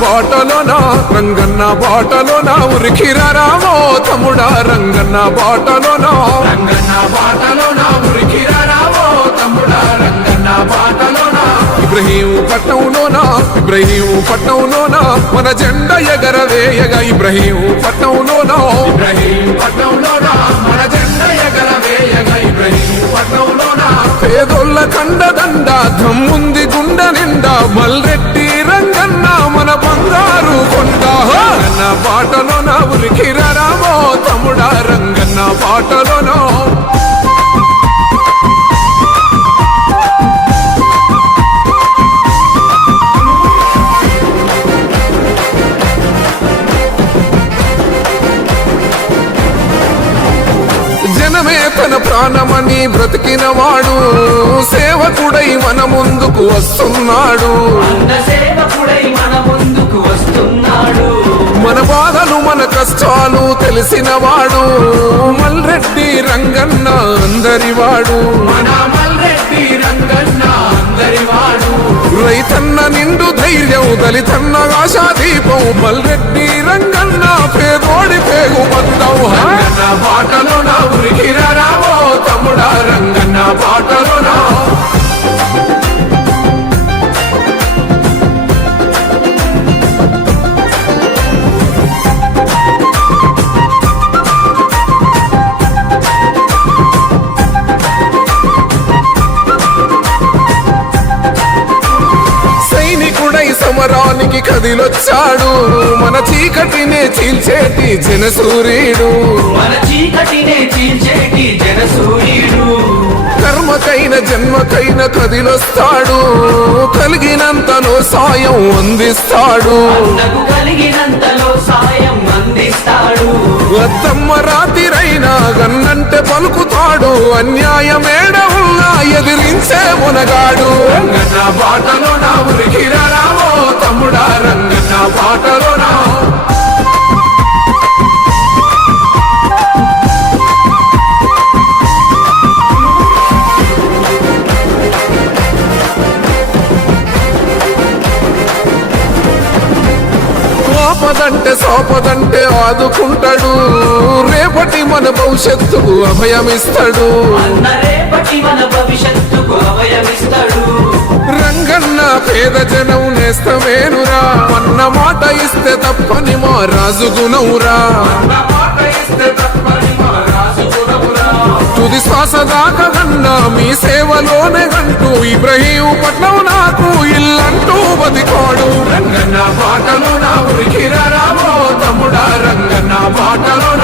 బాటలోనా రంగన్న బాటలోనా ఉరికిరామో తమ్ముడా రంగన్న బాటలోనా ఉరికిరామో తమ్ముడా రంగన్న బాటలోనా ఇబ్రహీం పట్నంలోనా మన జెండా ఎగరవేయగా ఇబ్రహీం పట్నంలోనా మన జెండా ఎగరవేయగా ఇబ్రహీం పట్నంలోనా పేదోళ్ళ కండదండ దమ్ముంది గుండ నిండా మల్రెడ్డి రంగన్న మన బంగారు కొండ రంగన్న బాటలోన ఉరికిరామో తమ్ముడా రంగన్న బాటలోనా జనమే తన ప్రాణమని బ్రతికిన వాడు సేవకుడై మన ముందుకు వస్తున్నాడు మన బాధలు మన కష్టాలు తెలిసిన వాడు మల్రెడ్డి రంగన్న అందరివాడు రైతన్న నిండు ధైర్యం దళితన్న ఆశాదీపం మల్రెడ్డి రంగన్న పేదోడి పేగు బంధం రంగన్న బాటలోనా ఉరికిరామో తమ్ముడా రంగన్న బాటలోనా సమరానికి కదిలొచ్చాడు మన చీకటినే చీల్చేటి జనసూర్యుడు కర్మకైన జన్మకైన కదిలొస్తాడు కలిగినంతలో సాయం అందిస్తాడు అద్దమ్మ రాతిరైనా గన్నంటే పలుకుతాడు అన్యాయమేడ ఉన్నా ఎదిరించే మునగాడు రంగన్న బాటలోనా ఉరికిరామో తమ్ముడా రంగన్న బాటలోనా ఆపదంటే సోపదంటే ఆదుకుంటాడు రేపటి మన భవిష్యత్తుకు అభయమిస్తాడు రంగన్న పేద జనం నేస్తమేనురా అన్న మాట ఇస్తే తప్పని మా రాజు గుణవురా తుది శ్వాస దాకా కన్నా మీ సేవలోనే గంటూ ఇబ్రహీం పట్నం నాకు ఇల్లంటూ బతికోడు రంగన్న బాటలోనా ఉరికిరామో తమ్ముడా రంగన్న బాటలోనా